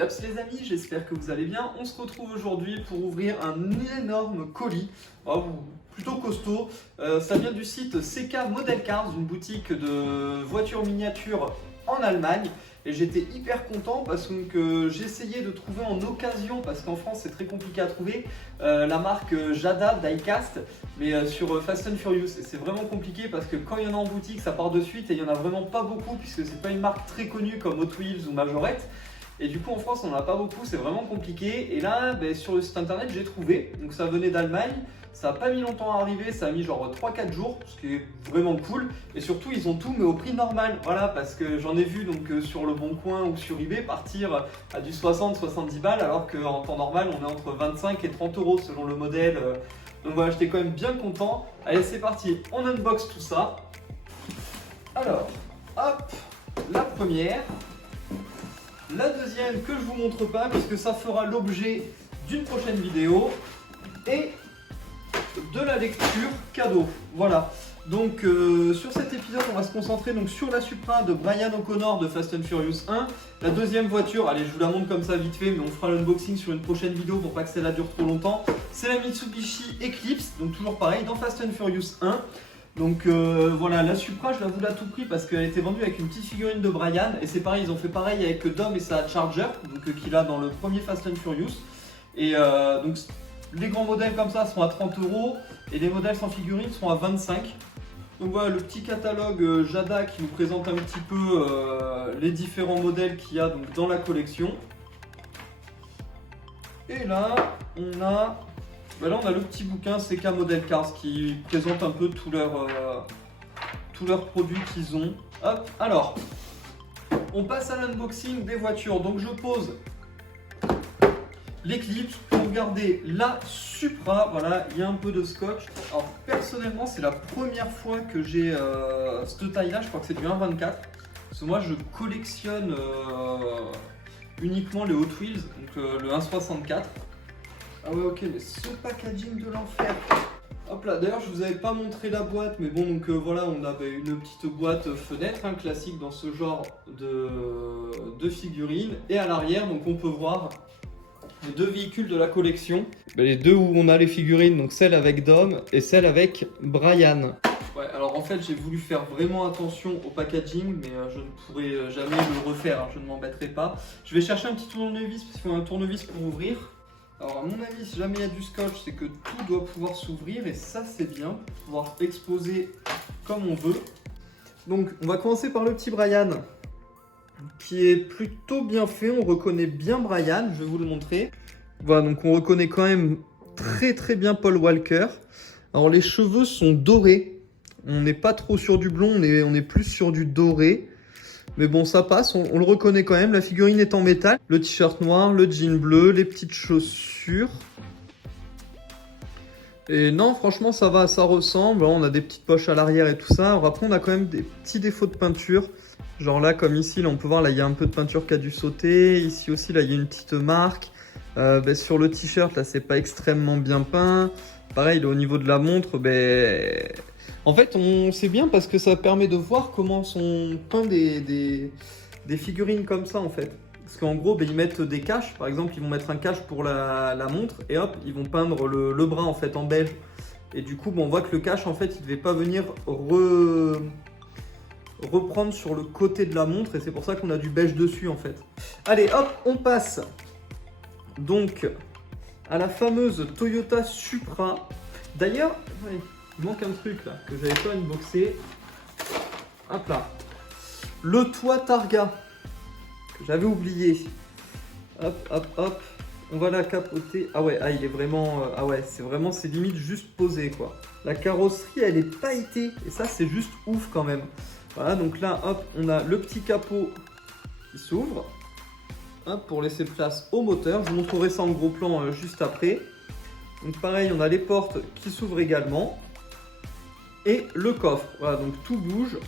Yops les amis, j'espère que vous allez bien. On se retrouve aujourd'hui pour ouvrir un énorme colis, plutôt costaud. Ça vient du site CK Model Cars, une boutique de voitures miniatures en Allemagne. Et j'étais hyper content parce que j'essayais de trouver en occasion, parce qu'en France c'est très compliqué à trouver, la marque Jada Diecast, mais sur Fast and Furious. Et c'est vraiment compliqué parce que quand il y en a en boutique, ça part de suite et il n'y en a vraiment pas beaucoup puisque c'est pas une marque très connue comme Hot Wheels ou Majorette. Et du coup en France on n'en a pas beaucoup, c'est vraiment compliqué. Et là sur le site internet j'ai trouvé, donc ça venait d'Allemagne, ça n'a pas mis longtemps à arriver, ça a mis genre 3-4 jours, ce qui est vraiment cool. Et surtout ils ont tout mais au prix normal, voilà, parce que j'en ai vu donc sur le Bon Coin ou sur eBay partir à du 60-70 balles alors qu'en temps normal on est entre 25 et 30 euros selon le modèle. Donc voilà, j'étais quand même bien content. Allez c'est parti, on unbox tout ça. Alors, hop, la première. La deuxième que je vous montre pas puisque ça fera l'objet d'une prochaine vidéo et de la lecture cadeau. Voilà. Donc sur cet épisode on va se concentrer donc sur la Supra de Brian O'Connor de Fast and Furious 1. La deuxième voiture, allez je vous la montre comme ça vite fait mais on fera l'unboxing sur une prochaine vidéo pour pas que celle-là dure trop longtemps. C'est la Mitsubishi Eclipse, donc toujours pareil dans Fast and Furious 1. Donc voilà, la Supra, je la voulais à tout prix parce qu'elle était vendue avec une petite figurine de Brian. Et c'est pareil, ils ont fait pareil avec Dom et sa Charger, donc qu'il a dans le premier Fast and Furious. Et donc les grands modèles comme ça sont à 30 € et les modèles sans figurine sont à 25. Donc voilà, le petit catalogue Jada qui nous présente un petit peu les différents modèles qu'il y a donc, dans la collection. Et là, on a le petit bouquin CK Model Cars qui présente un peu tous leurs produits qu'ils ont. Hop, alors, on passe à l'unboxing des voitures. Donc je pose l'Eclipse pour regarder la Supra. Voilà, il y a un peu de scotch. Alors personnellement, c'est la première fois que j'ai cette taille-là. Je crois que c'est du 1,24. Parce que moi, je collectionne uniquement les Hot Wheels, donc le 1,64. Ah ouais ok, mais ce packaging de l'enfer. Hop là, d'ailleurs je vous avais pas montré la boîte, mais bon donc voilà, on avait une petite boîte fenêtre, classique dans ce genre de figurines. Et à l'arrière, donc on peut voir les deux véhicules de la collection. Les deux où on a les figurines, donc celle avec Dom et celle avec Brian. Ouais, alors en fait j'ai voulu faire vraiment attention au packaging, mais je ne pourrai jamais le refaire, je ne m'embêterai pas. Je vais chercher un petit tournevis, parce qu'il faut un tournevis pour ouvrir. Alors à mon avis, si jamais il y a du scotch, c'est que tout doit pouvoir s'ouvrir et ça c'est bien, pour pouvoir exposer comme on veut. Donc on va commencer par le petit Brian, qui est plutôt bien fait, on reconnaît bien Brian, je vais vous le montrer. Voilà, donc on reconnaît quand même très bien Paul Walker. Alors les cheveux sont dorés, on n'est pas trop sur du blond, on est plus sur du doré. Mais bon, ça passe, on le reconnaît quand même. La figurine est en métal. Le t-shirt noir, le jean bleu, les petites chaussures. Et non, franchement, ça va, ça ressemble. On a des petites poches à l'arrière et tout ça. Alors après, on a quand même des petits défauts de peinture. Genre là, comme ici, là, on peut voir, là, il y a un peu de peinture qui a dû sauter. Ici aussi, là, il y a une petite marque. Sur le t-shirt, là, c'est pas extrêmement bien peint. Pareil, là, au niveau de la montre, en fait, c'est bien parce que ça permet de voir comment sont peints des figurines comme ça, en fait. Parce qu'en gros, ils mettent des caches. Par exemple, ils vont mettre un cache pour la montre et hop, ils vont peindre le bras, en fait, en beige. Et du coup, on voit que le cache, en fait, il ne devait pas venir reprendre sur le côté de la montre. Et c'est pour ça qu'on a du beige dessus, en fait. Allez, hop, on passe donc à la fameuse Toyota Supra. D'ailleurs, ouais, il manque un truc là que j'avais pas unboxé. Hop là. Le toit Targa que j'avais oublié. Hop. On va la capoter. Ah ouais, il est vraiment. Ah ouais, c'est limite juste posé quoi. La carrosserie elle est pailletée et ça c'est juste ouf quand même. Voilà, donc là hop, on a le petit capot qui s'ouvre. Hop, pour laisser place au moteur. Je vous montrerai ça en gros plan juste après. Donc pareil, on a les portes qui s'ouvrent également. Et le coffre, voilà, donc tout bouge.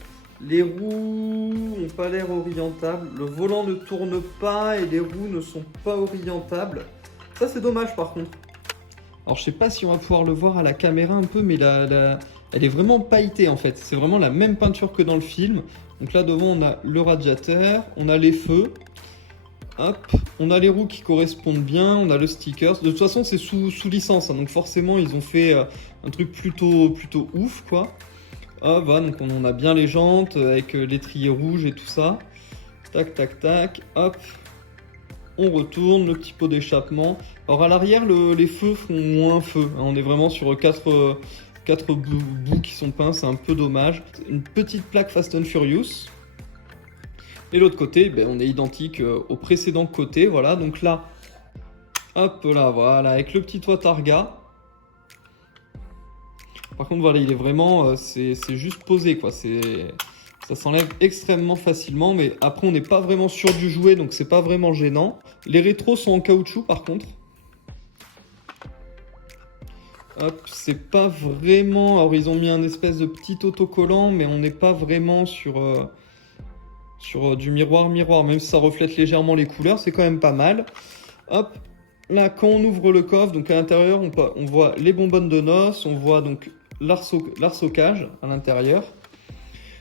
Les roues n'ont pas l'air orientables. Le volant ne tourne pas et les roues ne sont pas orientables. Ça c'est dommage par contre. Alors je sais pas si on va pouvoir le voir à la caméra un peu, mais elle est vraiment pailletée en fait. C'est vraiment la même peinture que dans le film. Donc là devant on a le radiateur, on a les feux. Hop, on a les roues qui correspondent bien, on a le sticker. De toute façon, c'est sous licence, hein, donc forcément, ils ont fait un truc plutôt ouf, quoi. Hop, voilà, donc on a bien les jantes avec l'étrier rouge et tout ça. Tac, tac, tac, hop. On retourne, le petit pot d'échappement. Alors à l'arrière, les feux font moins feu. Hein, on est vraiment sur 4 bouts qui sont peints, c'est un peu dommage. Une petite plaque Fast and Furious. Et l'autre côté, ben, on est identique au précédent côté. Voilà, donc là, hop là, voilà, avec le petit toit Targa. Par contre, voilà, il est vraiment, c'est juste posé, quoi. Ça s'enlève extrêmement facilement, mais après, on n'est pas vraiment sûr du jouet, donc c'est pas vraiment gênant. Les rétros sont en caoutchouc, par contre. Hop, c'est pas vraiment... Alors, ils ont mis un espèce de petit autocollant, mais on n'est pas vraiment sur du miroir, même si ça reflète légèrement les couleurs, c'est quand même pas mal. Hop, là, quand on ouvre le coffre, donc à l'intérieur, on voit les bonbonnes de noces, on voit donc l'arsocage à l'intérieur.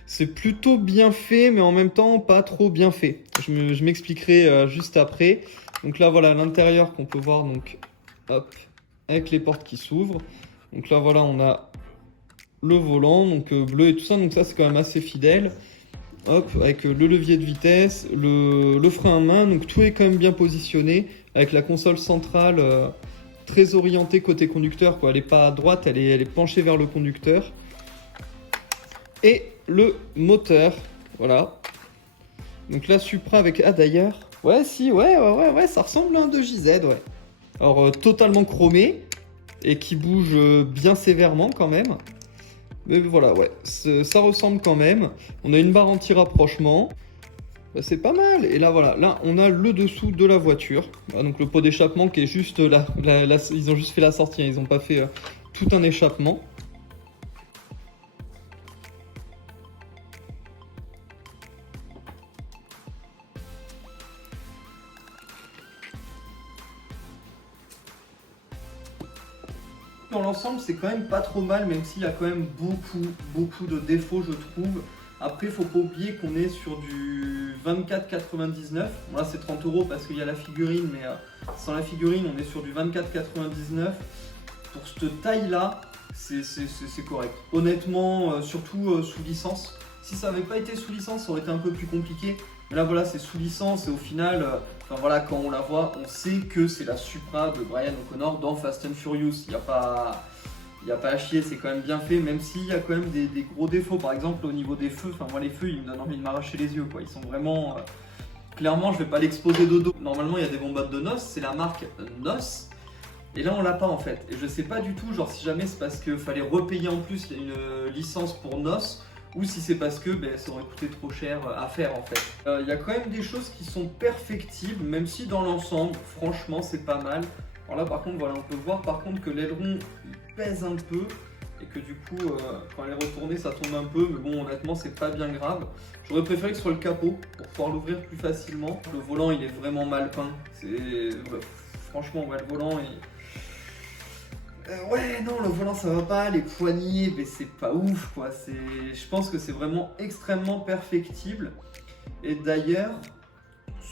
C'est plutôt bien fait, mais en même temps, pas trop bien fait. Je m'expliquerai juste après. Donc là, voilà, à l'intérieur qu'on peut voir, donc, hop, avec les portes qui s'ouvrent. Donc là, voilà, on a le volant, donc bleu et tout ça. Donc ça, c'est quand même assez fidèle. Hop, avec le levier de vitesse, le frein à main. Donc tout est quand même bien positionné. Avec la console centrale très orientée côté conducteur, quoi. Elle n'est pas à droite, elle est penchée vers le conducteur. Et le moteur, voilà. Donc la Supra avec... Ah d'ailleurs... Ouais, si, ouais, ça ressemble à un 2JZ, ouais. Alors, totalement chromé, et qui bouge bien sévèrement quand même. Mais voilà, ouais, ça ressemble quand même. On a une barre anti-rapprochement. Bah, c'est pas mal. Et là, voilà, là, on a le dessous de la voiture. Voilà, donc le pot d'échappement qui est juste là. Ils ont juste fait la sortie, hein, ils n'ont pas fait tout un échappement. Dans l'ensemble, c'est quand même pas trop mal, même s'il y a quand même beaucoup de défauts, je trouve. Après, il faut pas oublier qu'on est sur du 24,99. Bon, là, c'est 30 € parce qu'il y a la figurine, mais sans la figurine, on est sur du 24,99. Pour cette taille-là, c'est correct. Honnêtement, surtout sous licence. Si ça n'avait pas été sous licence, ça aurait été un peu plus compliqué. Mais là, voilà, c'est sous licence et au final, enfin voilà, quand on la voit, on sait que c'est la Supra de Brian O'Connor dans Fast and Furious. Il n'y a pas à chier, c'est quand même bien fait, même s'il y a quand même des gros défauts. Par exemple, au niveau des feux, enfin moi les feux, ils me donnent envie de m'arracher les yeux, quoi. Ils sont vraiment... clairement, je vais pas l'exposer de dos. Normalement, il y a des bonbonnes de noces, c'est la marque NOS. Et là, on l'a pas en fait. Et je sais pas du tout, genre si jamais c'est parce qu'il fallait repayer en plus une licence pour NOS, ou si c'est parce que ça aurait coûté trop cher à faire en fait. Il y a quand même des choses qui sont perfectibles, même si dans l'ensemble, franchement, c'est pas mal. Alors là, par contre, voilà, on peut voir par contre que l'aileron il pèse un peu et que du coup, quand elle est retournée, ça tombe un peu. Mais bon, honnêtement, c'est pas bien grave. J'aurais préféré que ce soit le capot pour pouvoir l'ouvrir plus facilement. Le volant, il est vraiment mal peint. Franchement, ouais, le volant, ouais, non, le volant ça va pas, les poignées, mais c'est pas ouf quoi. Je pense que c'est vraiment extrêmement perfectible. Et d'ailleurs,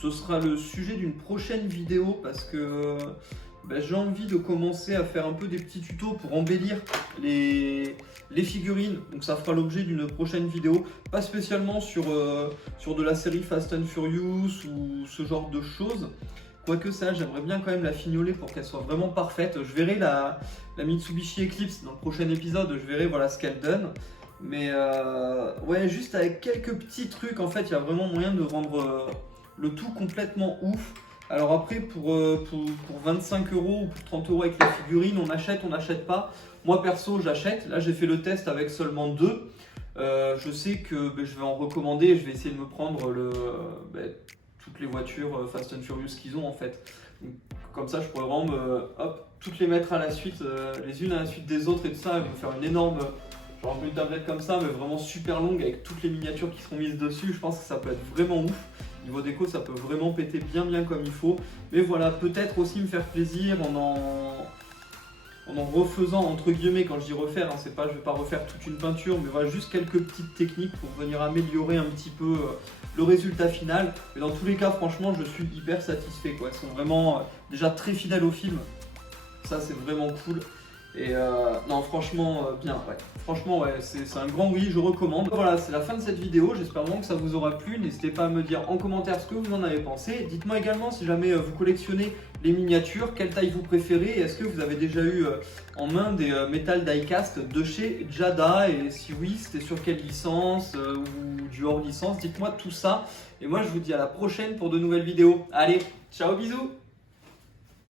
ce sera le sujet d'une prochaine vidéo parce que j'ai envie de commencer à faire un peu des petits tutos pour embellir les figurines. Donc ça fera l'objet d'une prochaine vidéo, pas spécialement sur de la série Fast and Furious ou ce genre de choses. Quoique ça, j'aimerais bien quand même la fignoler pour qu'elle soit vraiment parfaite. Je verrai la Mitsubishi Eclipse dans le prochain épisode, je verrai voilà ce qu'elle donne. Mais ouais, juste avec quelques petits trucs, en fait, il y a vraiment moyen de rendre le tout complètement ouf. Alors après, pour 25 € ou pour 30 € avec la figurine, on n'achète pas. Moi perso, j'achète. Là, j'ai fait le test avec seulement 2. Je sais que je vais en recommander. Je vais essayer de me prendre toutes les voitures Fast and Furious qu'ils ont en fait. Donc, comme ça, je pourrais vraiment toutes les mettre à la suite, les unes à la suite des autres et tout ça, et me faire une énorme, genre une tablette comme ça, mais vraiment super longue avec toutes les miniatures qui seront mises dessus. Je pense que ça peut être vraiment ouf. Niveau déco, ça peut vraiment péter bien comme il faut. Mais voilà, peut-être aussi me faire plaisir en refaisant, entre guillemets, quand je dis refaire, hein, je vais pas refaire toute une peinture, mais voilà, juste quelques petites techniques pour venir améliorer un petit peu le résultat final. Mais dans tous les cas, franchement, je suis hyper satisfait, quoi. Ils sont vraiment déjà très fidèles au film. Ça, c'est vraiment cool. Et non, franchement, bien, ouais. Franchement, ouais, c'est un grand oui, je recommande. Voilà, c'est la fin de cette vidéo. J'espère vraiment que ça vous aura plu. N'hésitez pas à me dire en commentaire ce que vous en avez pensé. Dites-moi également si jamais vous collectionnez les miniatures, quelle taille vous préférez. Est-ce que vous avez déjà eu en main des Metal Diecast de chez Jada? Et si oui, c'était sur quelle licence ou du hors licence? Dites-moi tout ça. Et moi, je vous dis à la prochaine pour de nouvelles vidéos. Allez, ciao, bisous!